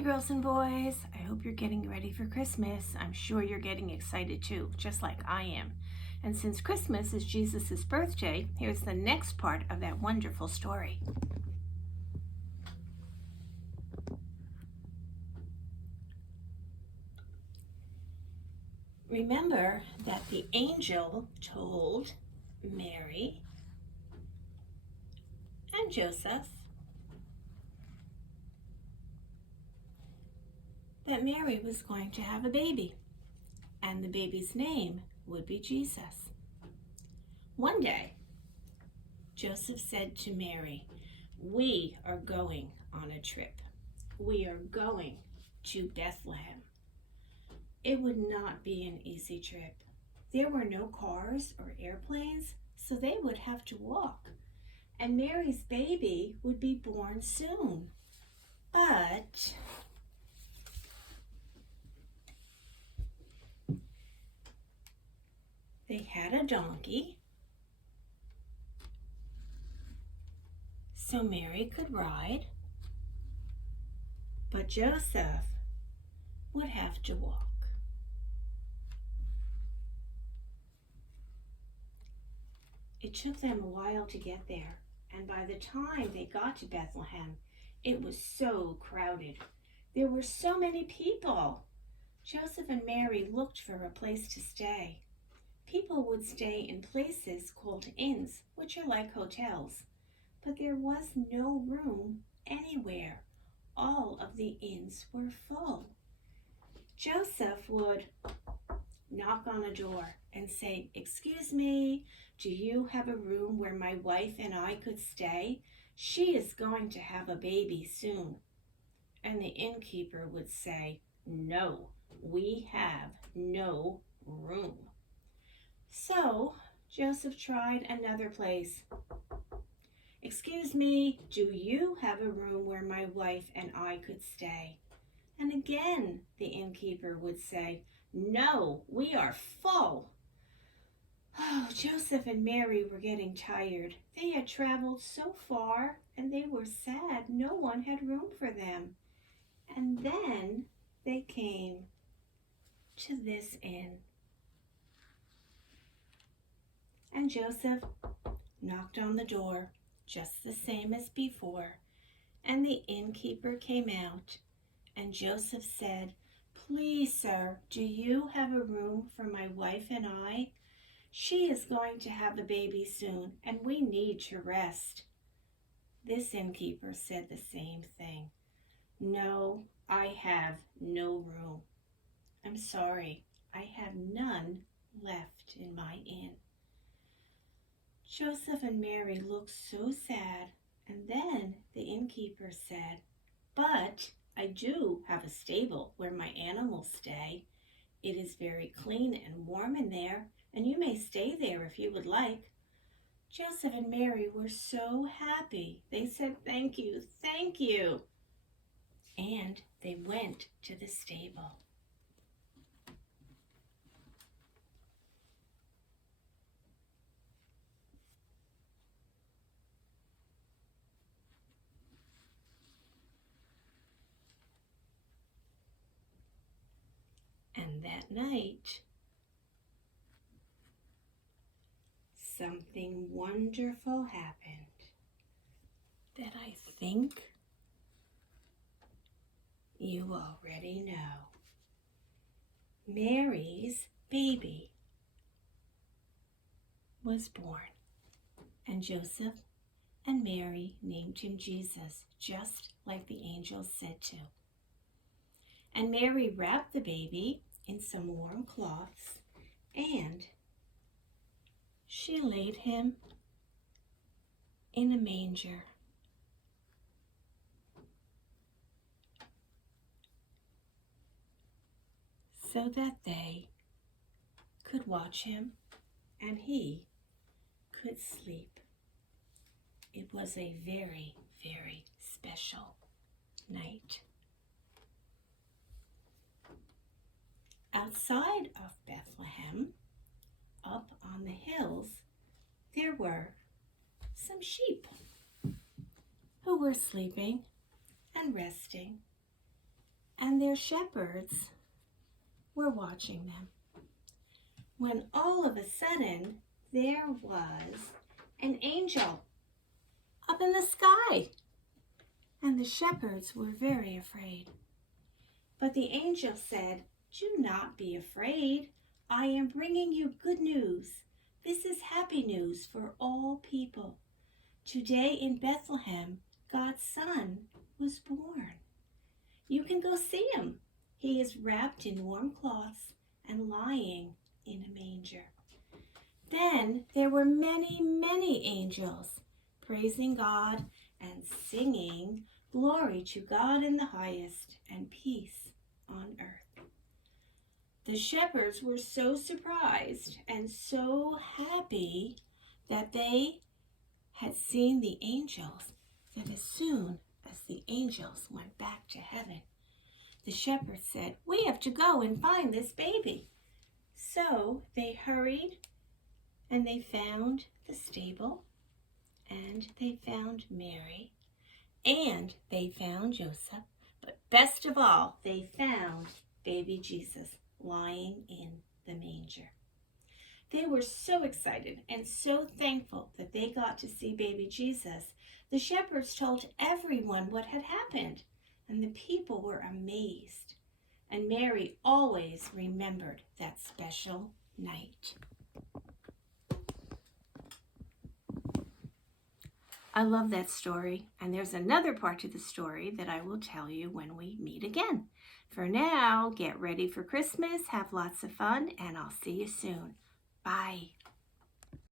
Hi, girls and boys. I hope you're getting ready for Christmas. I'm sure you're getting excited too, just like I am. And since Christmas is Jesus' birthday, here's the next part of that wonderful story. Remember that the angel told Mary and Joseph that Mary was going to have a baby, and the baby's name would be Jesus. One day, Joseph said to Mary, "We are going on a trip. We are going to Bethlehem." It would not be an easy trip. There were no cars or airplanes, so they would have to walk. And Mary's baby would be born soon. But they had a donkey, so Mary could ride, but Joseph would have to walk. It took them a while to get there, and by the time they got to Bethlehem, it was so crowded. There were so many people. Joseph and Mary looked for a place to stay. People would stay in places called inns, which are like hotels, but there was no room anywhere. All of the inns were full. Joseph would knock on a door and say, "Excuse me, do you have a room where my wife and I could stay? She is going to have a baby soon." And the innkeeper would say, "No, we have no room." So Joseph tried another place. "Excuse me, do you have a room where my wife and I could stay?" And again the innkeeper would say, "No, we are full." Oh, Joseph and Mary were getting tired. They had traveled so far and they were sad no one had room for them. And then they came to this inn. And Joseph knocked on the door just the same as before. And the innkeeper came out. And Joseph said, "Please, sir, do you have a room for my wife and I? She is going to have a baby soon, and we need to rest." This innkeeper said the same thing. "No, I have no room. I'm sorry, I have none left in my inn." Joseph and Mary looked so sad, and then the innkeeper said, "But I do have a stable where my animals stay. It is very clean and warm in there, and you may stay there if you would like." Joseph and Mary were so happy. They said, "Thank you, thank you." And they went to the stable. And that night, something wonderful happened that I think you already know. Mary's baby was born, and Joseph and Mary named him Jesus, just like the angel said to. And Mary wrapped the baby in some warm cloths, and she laid him in a manger. So that they could watch him and he could sleep. It was a very, very special night. Outside of Bethlehem, up on the hills, there were some sheep who were sleeping and resting. their shepherds were watching them, when all of a sudden there was an angel up in the sky, and the shepherds were very afraid. But the angel said, "Do not be afraid. I am bringing you good news. This is happy news for all people. Today in Bethlehem, God's Son was born. You can go see him. He is wrapped in warm cloths and lying in a manger." Then there were many, many angels praising God and singing, "Glory to God in the highest, and peace on earth." The shepherds were so surprised and so happy that they had seen the angels that as soon as the angels went back to heaven, the shepherds said, "We have to go and find this baby." So they hurried and they found the stable, and they found Mary, and they found Joseph, but best of all, they found baby Jesus lying in the manger. They were so excited and so thankful that they got to see baby Jesus. The shepherds told everyone what had happened, and the people were amazed. And Mary always remembered that special night. I love that story, and there's another part to the story that I will tell you when we meet again. For now, get ready for Christmas, have lots of fun, and I'll see you soon. Bye.